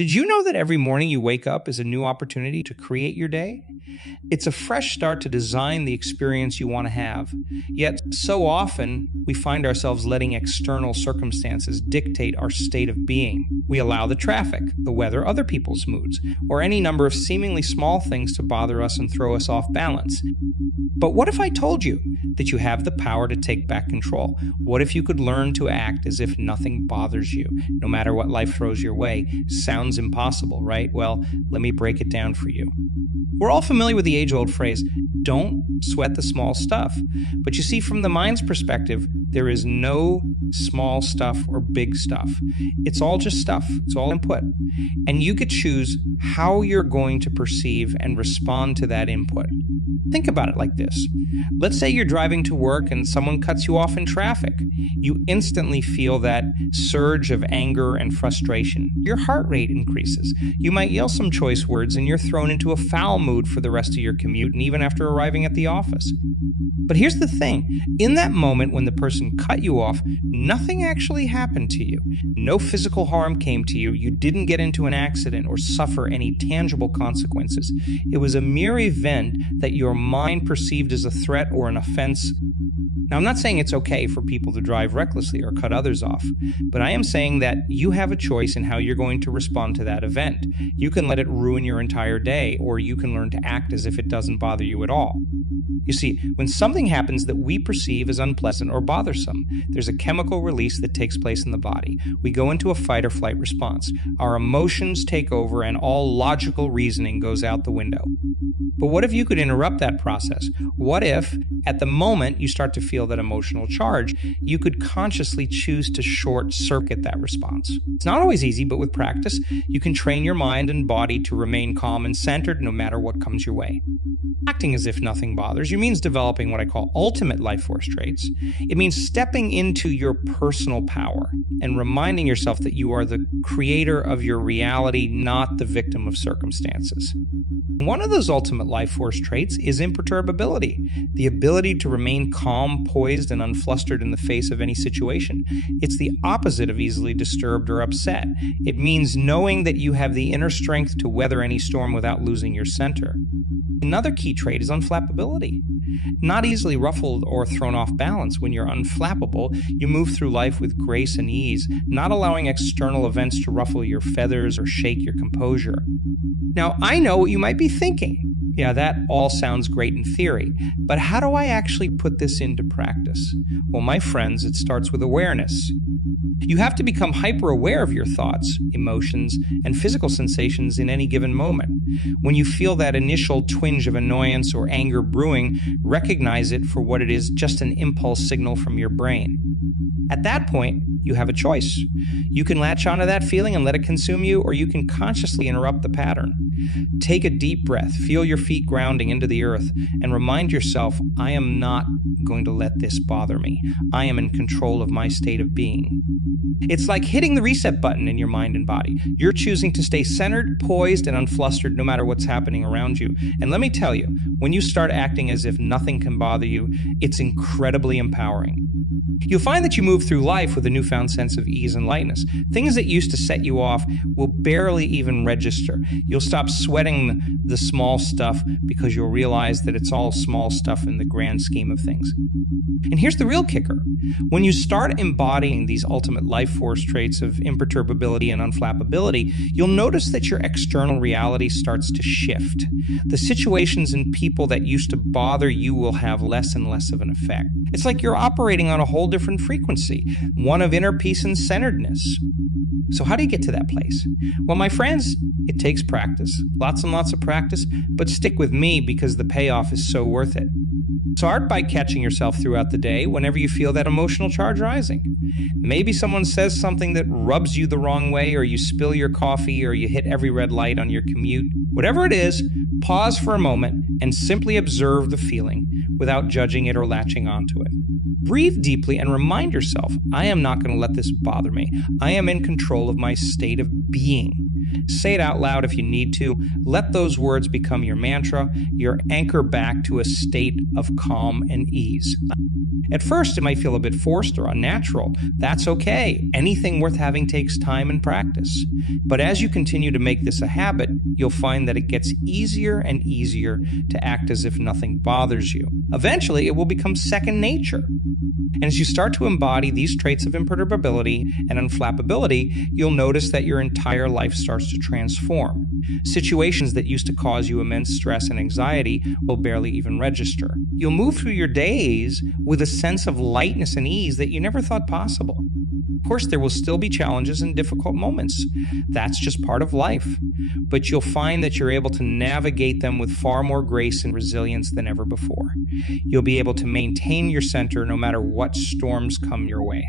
Did you know that every morning you wake up is a new opportunity to create your day? It's a fresh start to design the experience you want to have. Yet, so often, we find ourselves letting external circumstances dictate our state of being. We allow the traffic, the weather, other people's moods, or any number of seemingly small things to bother us and throw us off balance. But what if I told you that you have the power to take back control? What if you could learn to act as if nothing bothers you, no matter what life throws your way? Sounds impossible, right? Well, let me break it down for you. We're all familiar with the age-old phrase, don't sweat the small stuff. But you see, from the mind's perspective, there is no small stuff or big stuff. It's all just stuff. It's all input. And you could choose how you're going to perceive and respond to that input. Think about it like this. Let's say you're driving to work and someone cuts you off in traffic. You instantly feel that surge of anger and frustration. Your heart rate increases. You might yell some choice words and you're thrown into a foul mood for the rest of your commute and even after arriving at the office. But here's the thing. In that moment when the person cut you off, nothing actually happened to you. No physical harm came to you. You didn't get into an accident or suffer any tangible consequences. It was a mere event that your mind perceived as a threat or an offense. Now, I'm not saying it's okay for people to drive recklessly or cut others off, but I am saying that you have a choice in how you're going to respond to that event. You can let it ruin your entire day, or you can learn to act as if it doesn't bother you at all. You see, when something happens that we perceive as unpleasant or bothersome, there's a chemical release that takes place in the body. We go into a fight or flight response. Our emotions take over and all logical reasoning goes out the window. But what if you could interrupt that process? What if, at the moment you start to feel that emotional charge, you could consciously choose to short-circuit that response? It's not always easy, but with practice, you can train your mind and body to remain calm and centered no matter what comes your way. Acting as if nothing bothers you means developing what I call ultimate life force traits. It means stepping into your personal power and reminding yourself that you are the creator of your reality, not the victim of circumstances. One of those ultimate life force traits is imperturbability, the ability to remain calm, poised, and unflustered in the face of any situation. It's the opposite of easily disturbed or upset. It means knowing that you have the inner strength to weather any storm without losing your center. Another key trait is unflappability. Not easily ruffled or thrown off balance. When you're unflappable, you move through life with grace and ease, not allowing external events to ruffle your feathers or shake your composure. Now, I know what you might be thinking. Yeah, that all sounds great in theory, but how do I actually put this into practice? Well, my friends, it starts with awareness. You have to become hyper-aware of your thoughts, emotions, and physical sensations in any given moment. When you feel that initial twinge of annoyance or anger brewing, recognize it for what it is, just an impulse signal from your brain. At that point, you have a choice. You can latch onto that feeling and let it consume you, or you can consciously interrupt the pattern. Take a deep breath, feel your feet grounding into the earth, and remind yourself, I am not going to let this bother me. I am in control of my state of being. It's like hitting the reset button in your mind and body. You're choosing to stay centered, poised, and unflustered no matter what's happening around you. And let me tell you, when you start acting as if nothing can bother you, it's incredibly empowering. You'll find that you move through life with a newfound sense of ease and lightness. Things that used to set you off will barely even register. You'll stop sweating the small stuff because you'll realize that it's all small stuff in the grand scheme of things. And here's the real kicker. When you start embodying these ultimate life force traits of imperturbability and unflappability, you'll notice that your external reality starts to shift. The situations and people that used to bother you will have less and less of an effect. It's like you're operating on a whole different frequency, one of inner peace and centeredness. So how do you get to that place? Well, my friends, it takes practice, lots and lots of practice, but stick with me because the payoff is so worth it. Start by catching yourself throughout the day whenever you feel that emotional charge rising. Maybe someone says something that rubs you the wrong way, or you spill your coffee, or you hit every red light on your commute. Whatever it is, pause for a moment and simply observe the feeling without judging it or latching onto it. Breathe deeply and remind yourself, I am not going to let this bother me. I am in control of my state of being. Say it out loud if you need to. Let those words become your mantra, your anchor back to a state of calm and ease. At first, it might feel a bit forced or unnatural. That's okay. Anything worth having takes time and practice. But as you continue to make this a habit, you'll find that it gets easier and easier to act as if nothing bothers you. Eventually, it will become second nature. And as you start to embody these traits of imperturbability and unflappability, you'll notice that your entire life starts to transform. Situations that used to cause you immense stress and anxiety will barely even register. You'll move through your days with a sense of lightness and ease that you never thought possible. Of course, there will still be challenges and difficult moments. That's just part of life. But you'll find that you're able to navigate them with far more grace and resilience than ever before. You'll be able to maintain your center no matter what storms come your way.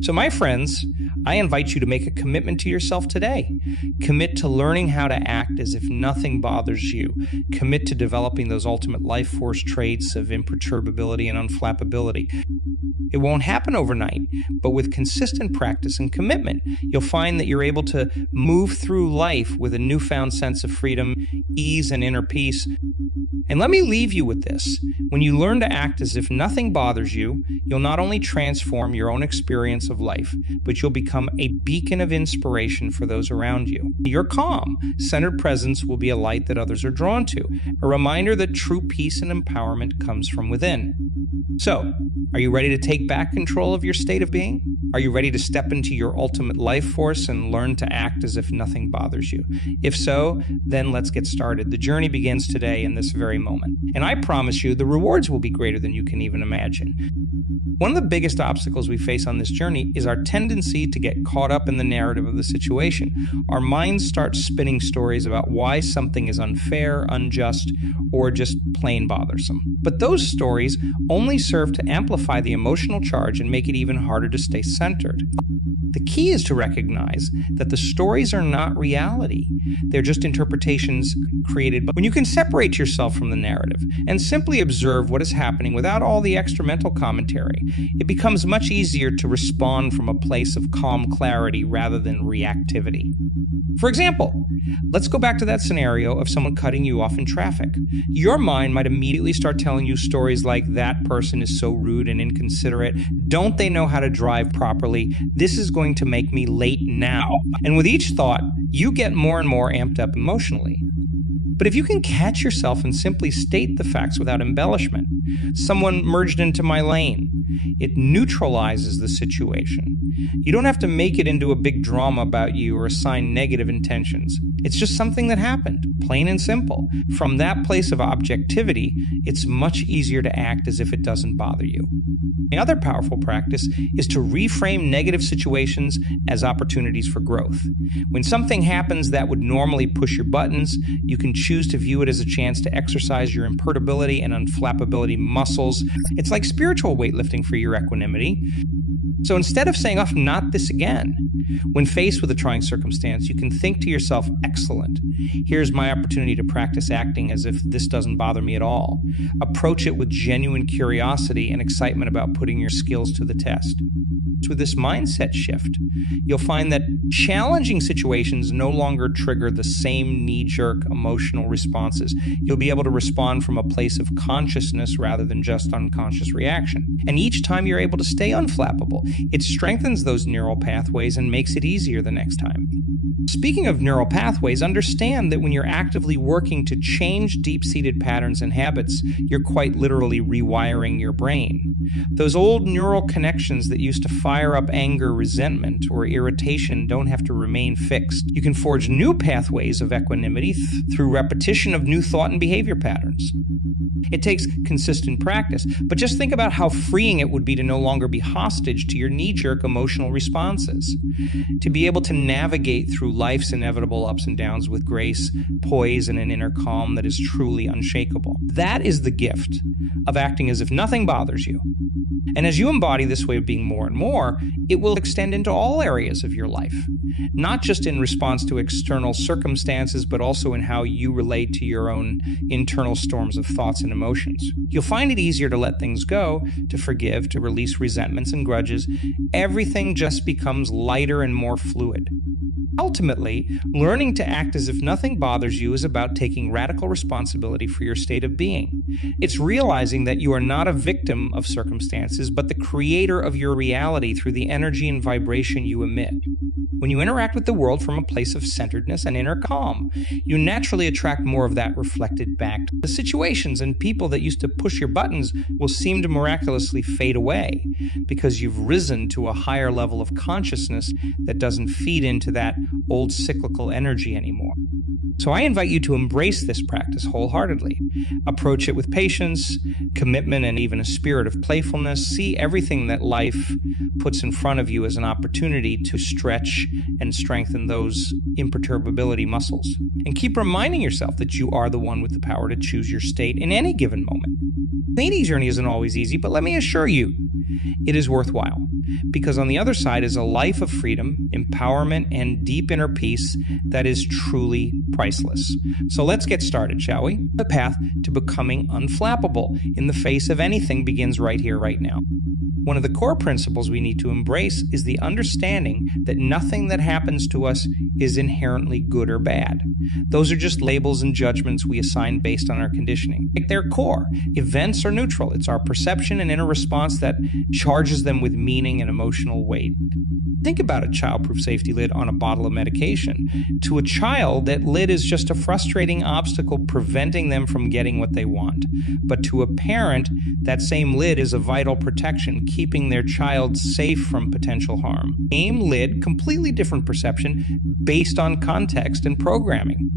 So, my friends, I invite you to make a commitment to yourself today. Commit to learning how to act as if nothing bothers you. Commit to developing those ultimate life force traits of imperturbability and unflappability. It won't happen overnight, but with consistent practice and commitment, you'll find that you're able to move through life with a newfound sense of freedom, ease, and inner peace. And let me leave you with this. When you learn to act as if nothing bothers you, you'll not only transform your own experience of life, but you'll become a beacon of inspiration for those around you. Your calm, centered presence will be a light that others are drawn to, a reminder that true peace and empowerment comes from within. So, are you ready to take back control of your state of being? Are you ready to step into your ultimate life force and learn to act as if nothing bothers you? If so, then let's get started. The journey begins today in this very moment. And I promise you, the rewards will be greater than you can even imagine. One of the biggest obstacles we face on this journey is our tendency to get caught up in the narrative of the situation. Our minds start spinning stories about why something is unfair, unjust, or just plain bothersome. But those stories only serve to amplify the emotional charge and make it even harder to stay centered. The key is to recognize that the stories are not reality. They're just interpretations created. But when you can separate yourself from the narrative and simply observe what is happening without all the extra mental commentary, it becomes much easier to respond from a place of calm clarity rather than reactivity. For example, let's go back to that scenario of someone cutting you off in traffic. Your mind might immediately start telling you stories like, that person is so rude and inconsiderate. Don't they know how to drive properly? This is going to make me late now. And with each thought, you get more and more amped up emotionally. But if you can catch yourself and simply state the facts without embellishment, someone merged into my lane, it neutralizes the situation. You don't have to make it into a big drama about you or assign negative intentions. It's just something that happened, plain and simple. From that place of objectivity, it's much easier to act as if it doesn't bother you. Another powerful practice is to reframe negative situations as opportunities for growth. When something happens that would normally push your buttons, you can choose to view it as a chance to exercise your imperturbability and unflappability muscles. It's like spiritual weightlifting for your equanimity. So instead of saying, oh, not this again, when faced with a trying circumstance, you can think to yourself, excellent. Here's my opportunity to practice acting as if this doesn't bother me at all. Approach it with genuine curiosity and excitement about putting your skills to the test. With this mindset shift, you'll find that challenging situations no longer trigger the same knee-jerk emotional responses. You'll be able to respond from a place of consciousness rather than just unconscious reaction. And each time you're able to stay unflappable, it strengthens those neural pathways and makes it easier the next time. Speaking of neural pathways, understand that when you're actively working to change deep-seated patterns and habits, you're quite literally rewiring your brain. Those old neural connections that used to fire up anger, resentment, or irritation don't have to remain fixed. You can forge new pathways of equanimity through repetition of new thought and behavior patterns. It takes consistent practice, but just think about how freeing it would be to no longer be hostage to your knee-jerk emotional responses. To be able to navigate through life's inevitable ups and downs with grace, poise, and an inner calm that is truly unshakable. That is the gift of acting as if nothing bothers you. And as you embody this way of being more and more, it will extend into all areas of your life, not just in response to external circumstances, but also in how you relate to your own internal storms of thoughts and emotions. You'll find it easier to let things go, to forgive, to release resentments and grudges. Everything just becomes lighter and more fluid. Ultimately, learning to act as if nothing bothers you is about taking radical responsibility for your state of being. It's realizing that you are not a victim of circumstances, but the creator of your reality through the energy and vibration you emit. When you interact with the world from a place of centeredness and inner calm, you naturally attract more of that reflected back. The situations and people that used to push your buttons will seem to miraculously fade away because you've risen to a higher level of consciousness that doesn't feed into that old cyclical energy anymore. So I invite you to embrace this practice wholeheartedly. Approach it with patience, commitment, and even a spirit of playfulness. See everything that life puts in front of you as an opportunity to stretch and strengthen those imperturbability muscles. And keep reminding yourself that you are the one with the power to choose your state in any given moment. The dating journey isn't always easy, but let me assure you, it is worthwhile. Because on the other side is a life of freedom, empowerment, and deep inner peace that is truly priceless. So let's get started, shall we? The path to becoming unflappable in the face of anything begins right here, right now. One of the core principles we need to embrace is the understanding that nothing that happens to us is inherently good or bad. Those are just labels and judgments we assign based on our conditioning. At their core, events are neutral. It's our perception and inner response that charges them with meaning and emotional weight. Think about a childproof safety lid on a bottle of medication. To a child, that lid is just a frustrating obstacle preventing them from getting what they want. But to a parent, that same lid is a vital protection, keeping their child safe from potential harm. Same lid, completely different perception based on context and programming.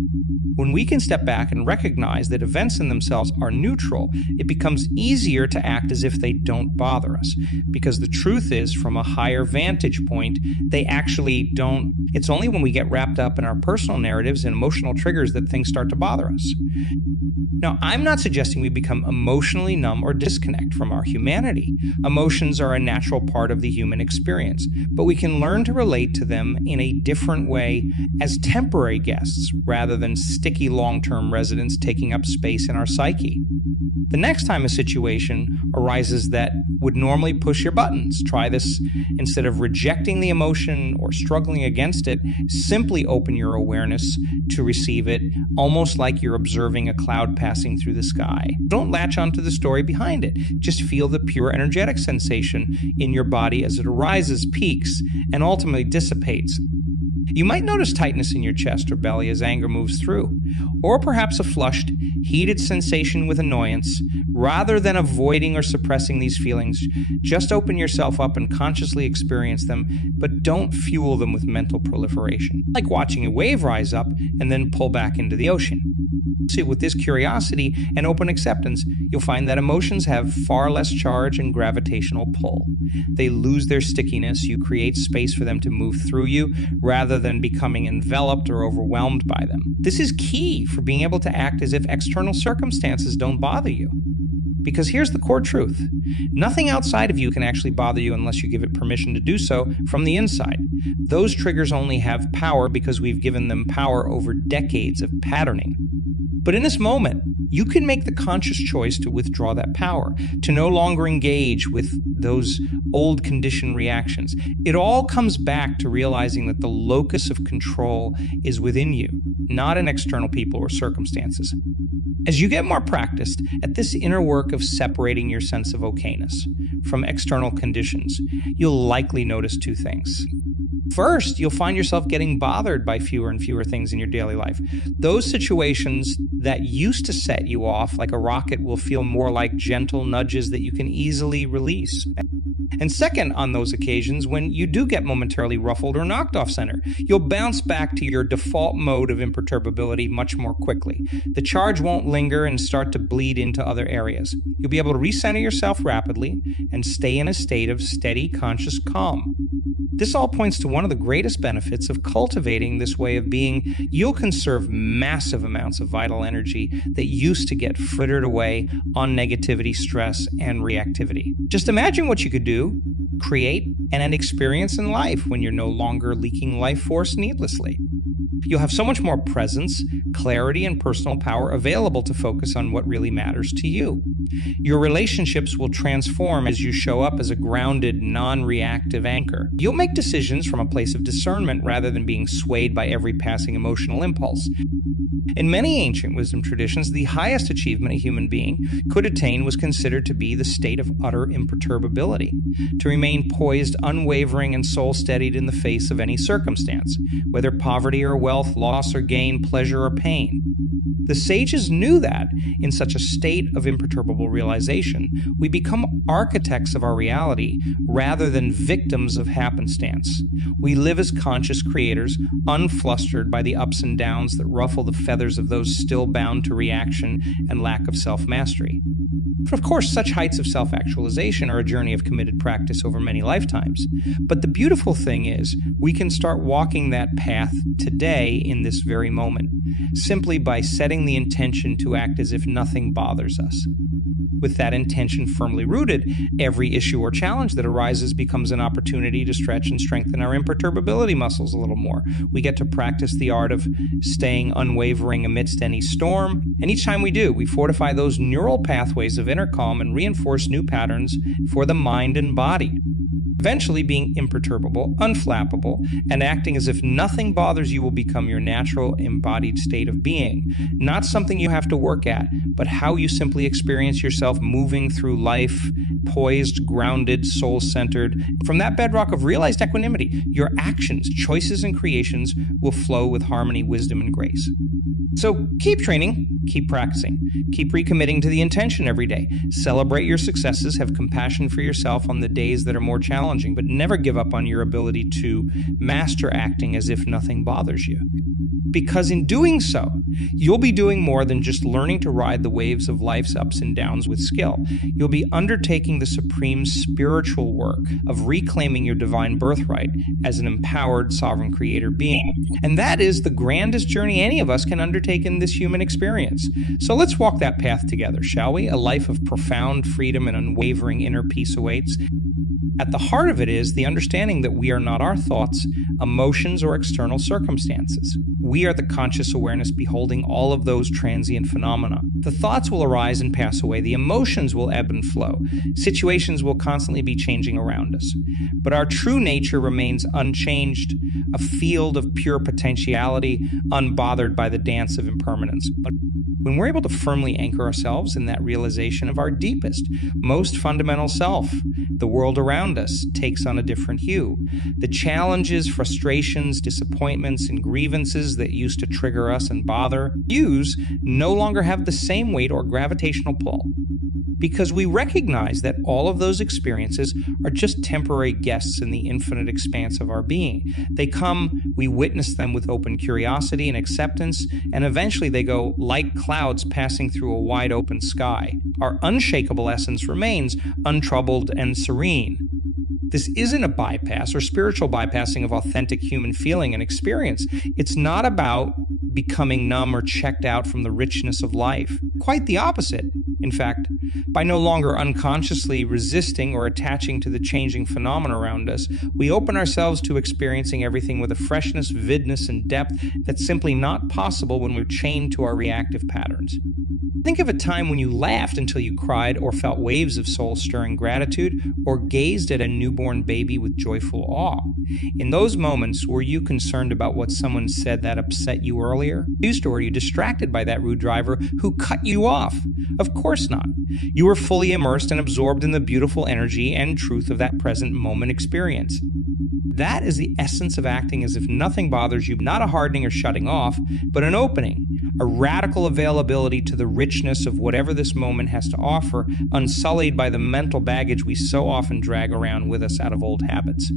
When we can step back and recognize that events in themselves are neutral, it becomes easier to act as if they don't bother us. Because the truth is, from a higher vantage point, they actually don't. It's only when we get wrapped up in our personal narratives and emotional triggers that things start to bother us. Now, I'm not suggesting we become emotionally numb or disconnect from our humanity. Emotions are a natural part of the human experience, but we can learn to relate to them in a different way as temporary guests rather than sticky long-term residents taking up space in our psyche. The next time a situation arises that would normally push your buttons, try this. Instead of rejecting the emotion or struggling against it, simply open your awareness to receive it, almost like you're observing a cloud passing through the sky. Don't latch onto the story behind it. Just feel the pure energetic sensation in your body as it arises, peaks, and ultimately dissipates. You might notice tightness in your chest or belly as anger moves through, or perhaps a flushed, heated sensation with annoyance. Rather than avoiding or suppressing these feelings, just open yourself up and consciously experience them, but don't fuel them with mental proliferation. Like watching a wave rise up and then pull back into the ocean. So with this curiosity and open acceptance, you'll find that emotions have far less charge and gravitational pull. They lose their stickiness. You create space for them to move through you rather than becoming enveloped or overwhelmed by them. This is key for being able to act as if external circumstances don't bother you. Because here's the core truth. Nothing outside of you can actually bother you unless you give it permission to do so from the inside. Those triggers only have power because we've given them power over decades of patterning. But in this moment, you can make the conscious choice to withdraw that power, to no longer engage with those old conditioned reactions. It all comes back to realizing that the locus of control is within you, not in external people or circumstances. As you get more practiced at this inner work of separating your sense of okayness from external conditions, you'll likely notice two things. First, you'll find yourself getting bothered by fewer and fewer things in your daily life. Those situations that used to set you off like a rocket will feel more like gentle nudges that you can easily release. And second, on those occasions, when you do get momentarily ruffled or knocked off center, you'll bounce back to your default mode of imperturbability much more quickly. The charge won't linger and start to bleed into other areas. You'll be able to recenter yourself rapidly and stay in a state of steady, conscious calm. This all points to one of the greatest benefits of cultivating this way of being. You'll conserve massive amounts of vital energy that used to get frittered away on negativity, stress, and reactivity. Just imagine what you could do, create, and experience in life when you're no longer leaking life force needlessly. You'll have so much more presence, clarity, and personal power available to focus on what really matters to you. Your relationships will transform as you show up as a grounded, non-reactive anchor. You'll make decisions from a place of discernment rather than being swayed by every passing emotional impulse. In many ancient wisdom traditions, the highest achievement a human being could attain was considered to be the state of utter imperturbability, to remain poised, unwavering, and soul-steadied in the face of any circumstance, whether poverty or wealth, loss or gain, pleasure or pain. The sages knew that, in such a state of imperturbable realization, we become architects of our reality rather than victims of happenstance. We live as conscious creators, unflustered by the ups and downs that ruffle the feathers of those still bound to reaction and lack of self-mastery. But of course, such heights of self-actualization are a journey of committed practice over many lifetimes. But the beautiful thing is, we can start walking that path today in this very moment, simply by setting the intention to act as if nothing bothers us. With that intention firmly rooted, every issue or challenge that arises becomes an opportunity to stretch and strengthen our imperturbability muscles a little more. We get to practice the art of staying unwavering amidst any storm, and each time we do, we fortify those neural pathways of inner calm and reinforce new patterns for the mind and body. Eventually, being imperturbable, unflappable, and acting as if nothing bothers you will become your natural embodied state of being. Not something you have to work at, but how you simply experience yourself moving through life, poised, grounded, soul-centered. From that bedrock of realized equanimity, your actions, choices, and creations will flow with harmony, wisdom, and grace. So keep training, keep practicing, keep recommitting to the intention every day. Celebrate your successes, have compassion for yourself on the days that are more challenging, but never give up on your ability to master acting as if nothing bothers you. Because in doing so, you'll be doing more than just learning to ride the waves of life's ups and downs with skill. You'll be undertaking the supreme spiritual work of reclaiming your divine birthright as an empowered sovereign creator being. And that is the grandest journey any of us can undertake in this human experience. So let's walk that path together, shall we? A life of profound freedom and unwavering inner peace awaits. At the heart of it is the understanding that we are not our thoughts, emotions, or external circumstances. We are the conscious awareness beholding all of those transient phenomena. The thoughts will arise and pass away. The emotions will ebb and flow. Situations will constantly be changing around us. But our true nature remains unchanged, a field of pure potentiality, unbothered by the dance of impermanence. But when we're able to firmly anchor ourselves in that realization of our deepest, most fundamental self, the world around us takes on a different hue. The challenges, frustrations, disappointments, and grievances that used to trigger us and bother hues no longer have the same weight or gravitational pull. Because we recognize that all of those experiences are just temporary guests in the infinite expanse of our being. They come, we witness them with open curiosity and acceptance, and eventually they go like clouds passing through a wide open sky. Our unshakable essence remains untroubled and serene. This isn't a bypass or spiritual bypassing of authentic human feeling and experience. It's not about becoming numb or checked out from the richness of life. Quite the opposite. In fact, by no longer unconsciously resisting or attaching to the changing phenomena around us, we open ourselves to experiencing everything with a freshness, vividness, and depth that's simply not possible when we're chained to our reactive patterns. Think of a time when you laughed until you cried, or felt waves of soul-stirring gratitude, or gazed at a newborn baby with joyful awe. In those moments, were you concerned about what someone said that upset you earlier? Or were you distracted by that rude driver who cut you off? Of course not. You were fully immersed and absorbed in the beautiful energy and truth of that present moment experience. That is the essence of acting as if nothing bothers you, not a hardening or shutting off, but an opening, a radical availability to the richness of whatever this moment has to offer, unsullied by the mental baggage we so often drag around with us out of old habits.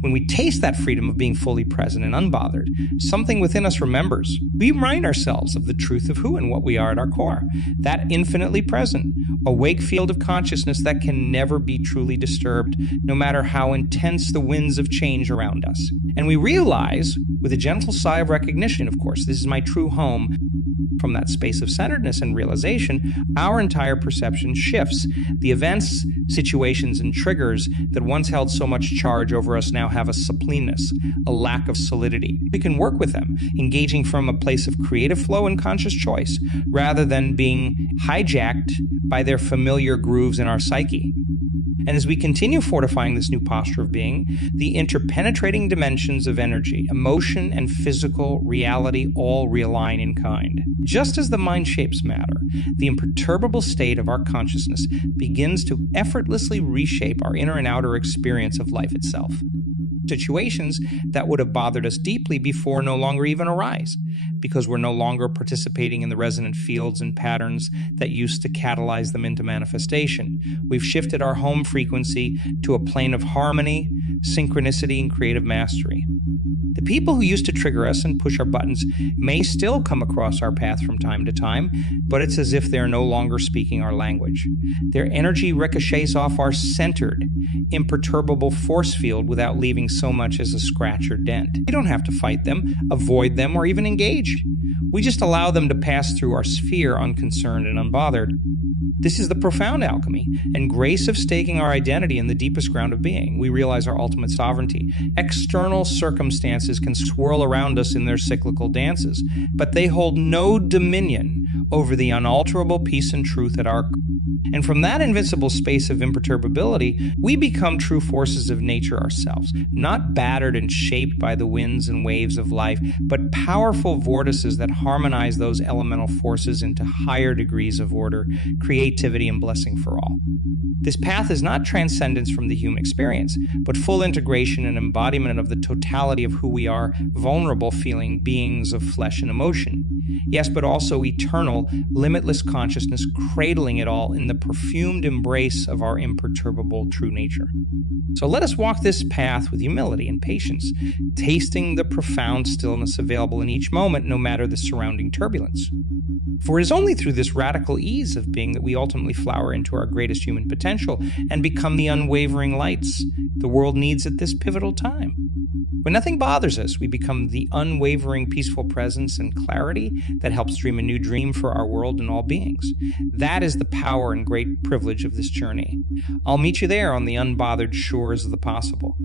When we taste that freedom of being fully present and unbothered, something within us remembers. We remind ourselves of the truth of who and what we are at our core, that infinitely present, awake field of consciousness that can never be truly disturbed, no matter how intense the winds of change around us. And we realize, with a gentle sigh of recognition, of course, this is my true home, from that space of centeredness and realization, our entire perception shifts. The events, situations, and triggers that once held so much charge over us now have a suppleeness, a lack of solidity. We can work with them, engaging from a place of creative flow and conscious choice, rather than being hijacked by their familiar grooves in our psyche. And as we continue fortifying this new posture of being, the interpenetrating dimensions of energy, emotion, and physical reality all realign in kind. Just as the mind shapes matter, the imperturbable state of our consciousness begins to effortlessly reshape our inner and outer experience of life itself. Situations that would have bothered us deeply before no longer even arise, because we're no longer participating in the resonant fields and patterns that used to catalyze them into manifestation. We've shifted our home frequency to a plane of harmony, synchronicity, and creative mastery. The people who used to trigger us and push our buttons may still come across our path from time to time, but it's as if they're no longer speaking our language. Their energy ricochets off our centered, imperturbable force field without leaving so much as a scratch or dent. We don't have to fight them, avoid them, or even engage. We just allow them to pass through our sphere unconcerned and unbothered. This is the profound alchemy and grace of staking our identity in the deepest ground of being. We realize our ultimate sovereignty. External circumstances can swirl around us in their cyclical dances, but they hold no dominion over the unalterable peace and truth at our core. And from that invincible space of imperturbability, we become true forces of nature ourselves, not battered and shaped by the winds and waves of life, but powerful vortices that harmonize those elemental forces into higher degrees of order, creativity, and blessing for all. This path is not transcendence from the human experience, but full integration and embodiment of the totality of who we are, vulnerable feeling beings of flesh and emotion. Yes, but also eternal, limitless consciousness, cradling it all in the perfumed embrace of our imperturbable true nature. So let us walk this path with humility and patience, tasting the profound stillness available in each moment, no matter the surrounding turbulence. For it is only through this radical ease of being that we ultimately flower into our greatest human potential and become the unwavering lights the world needs at this pivotal time. When nothing bothers us, we become the unwavering peaceful presence and clarity that helps dream a new dream for our world and all beings. That is the power and great privilege of this journey. I'll meet you there on the unbothered shores of the possible.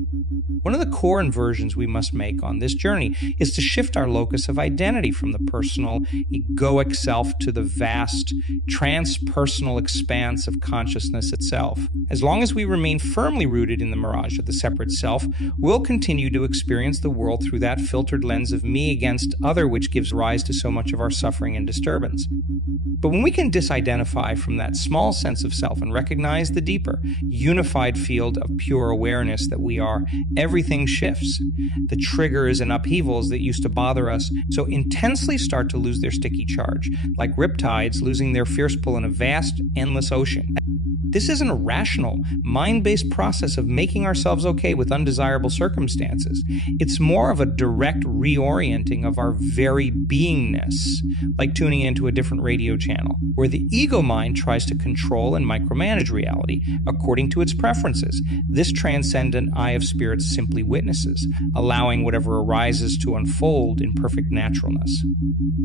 One of the core inversions we must make on this journey is to shift our locus of identity from the personal, egoic self to the vast, transpersonal expanse of consciousness itself. As long as we remain firmly rooted in the mirage of the separate self, we'll continue to experience the world through that filtered lens of me against other, which gives rise to so much of our suffering and disturbance. But when we can disidentify from that small sense of self and recognize the deeper, unified field of pure awareness that we are, everything shifts. The triggers and upheavals that used to bother us so intensely start to lose their sticky charge, like riptides losing their fierce pull in a vast, endless ocean. This isn't a rational, mind-based process of making ourselves okay with undesirable circumstances. It's more of a direct reorienting of our very beingness, like tuning into a different radio channel, where the ego mind tries to control and micromanage reality according to its preferences. This transcendent eye of spirit simply witnesses, allowing whatever arises to unfold in perfect naturalness.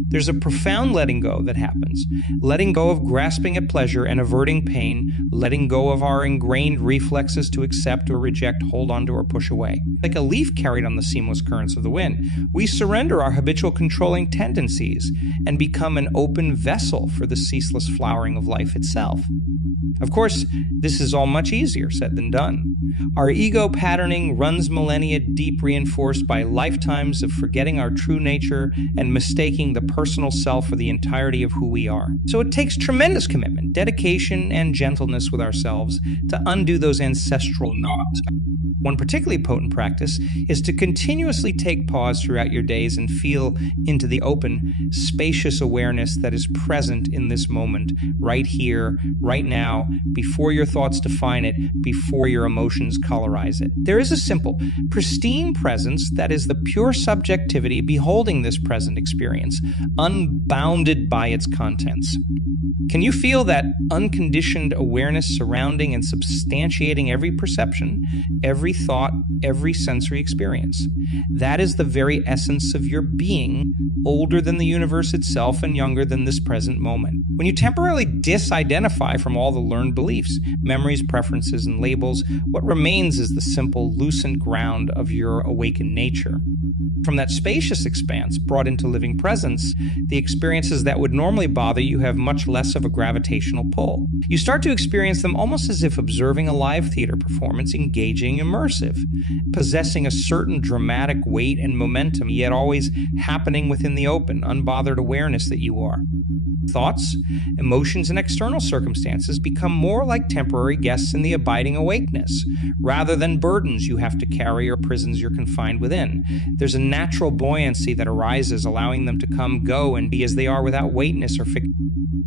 There's a profound letting go that happens, letting go of grasping at pleasure and averting pain, letting go of our ingrained reflexes to accept or reject, hold onto, or push away. Like a leaf carried on the seamless currents of the wind, we surrender our habitual controlling tendencies and become an open vessel for the ceaseless flowering of life itself. Of course, this is all much easier said than done. Our ego patterning runs millennia deep, reinforced by lifetimes of forgetting our true nature and mistaking the personal self for the entirety of who we are. So it takes tremendous commitment, dedication, and gentleness with ourselves to undo those ancestral knots. One particularly potent practice is to continuously take pause throughout your days and feel into the open, spacious awareness that is present in this moment, right here, right now, now, before your thoughts define it, before your emotions colorize it. There is a simple, pristine presence that is the pure subjectivity beholding this present experience, unbounded by its contents. Can you feel that unconditioned awareness surrounding and substantiating every perception, every thought, every sensory experience? That is the very essence of your being, older than the universe itself and younger than this present moment. When you temporarily disidentify from all the learned beliefs, memories, preferences, and labels, what remains is the simple, lucent ground of your awakened nature. From that spacious expanse brought into living presence, the experiences that would normally bother you have much less of a gravitational pull. You start to experience them almost as if observing a live theater performance, engaging, immersive, possessing a certain dramatic weight and momentum, yet always happening within the open, unbothered awareness that you are. Thoughts, emotions, and external circumstances become more like temporary guests in the abiding awakeness, rather than burdens you have to carry or prisons you're confined within. There's a natural buoyancy that arises, allowing them to come, go, and be as they are without weightness or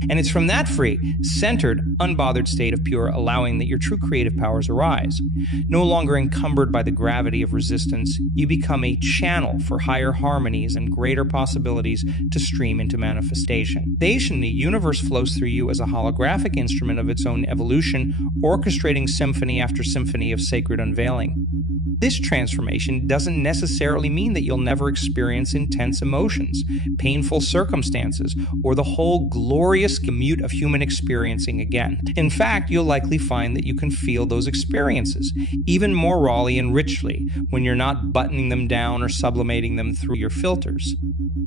and it's from that free, centered, unbothered state of pure allowing that your true creative powers arise. No longer encumbered by the gravity of resistance, you become a channel for higher harmonies and greater possibilities to stream into manifestation. The universe flows through you as a holographic instrument of its own evolution, orchestrating symphony after symphony of sacred unveiling. This transformation doesn't necessarily mean that you'll never experience intense emotions, painful circumstances, or the whole glorious gamut of human experiencing again. In fact, you'll likely find that you can feel those experiences, even more rawly and richly, when you're not buttoning them down or sublimating them through your filters.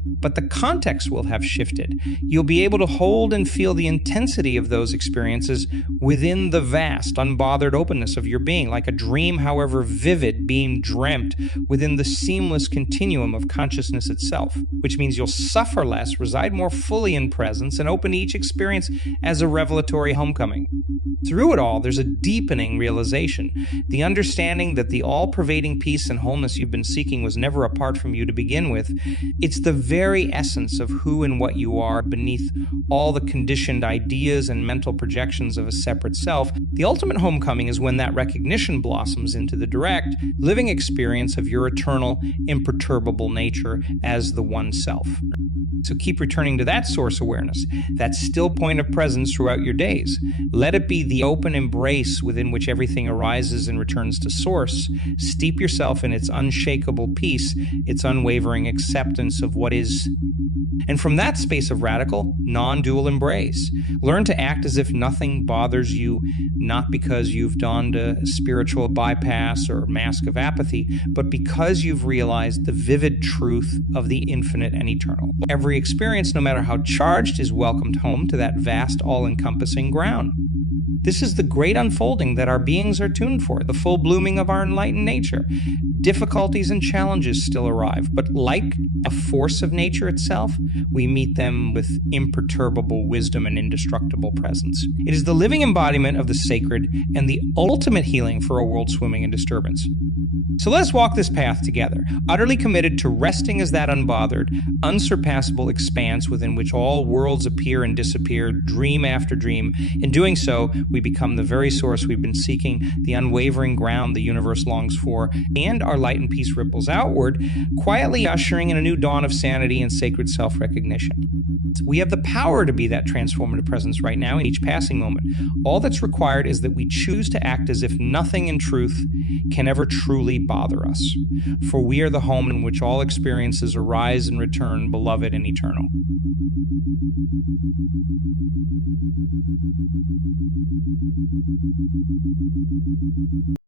But the context will have shifted. You'll be able to hold and feel the intensity of those experiences within the vast, unbothered openness of your being, like a dream, however vivid, being dreamt within the seamless continuum of consciousness itself, which means you'll suffer less, reside more fully in presence, and open each experience as a revelatory homecoming. Through it all, there's a deepening realization, the understanding that the all-pervading peace and wholeness you've been seeking was never apart from you to begin with. It's the very essence of who and what you are beneath all the conditioned ideas and mental projections of a separate self. The ultimate homecoming is when that recognition blossoms into the direct, living experience of your eternal, imperturbable nature as the one self. So keep returning to that source awareness, that still point of presence throughout your days. Let it be the open embrace within which everything arises and returns to source. Steep yourself in its unshakable peace, its unwavering acceptance of what is. And from that space of radical, non-dual embrace, learn to act as if nothing bothers you, not because you've donned a spiritual bypass or mask of apathy, but because you've realized the vivid truth of the infinite and eternal. Every experience, no matter how charged, is welcomed home to that vast, all-encompassing ground. This is the great unfolding that our beings are tuned for, the full blooming of our enlightened nature. Difficulties and challenges still arrive, but like a force of nature itself, we meet them with imperturbable wisdom and indestructible presence. It is the living embodiment of the sacred and the ultimate healing for a world swimming in disturbance. So let us walk this path together, utterly committed to resting as that unbothered, unsurpassable expanse within which all worlds appear and disappear, dream after dream. In doing so, we become the very source we've been seeking, the unwavering ground the universe longs for, and our light and peace ripples outward, quietly ushering in a new dawn of sanity and sacred self-recognition. We have the power to be that transformative presence right now in each passing moment. All that's required is that we choose to act as if nothing in truth can ever truly bother us. For we are the home in which all experiences arise and return, beloved and eternal.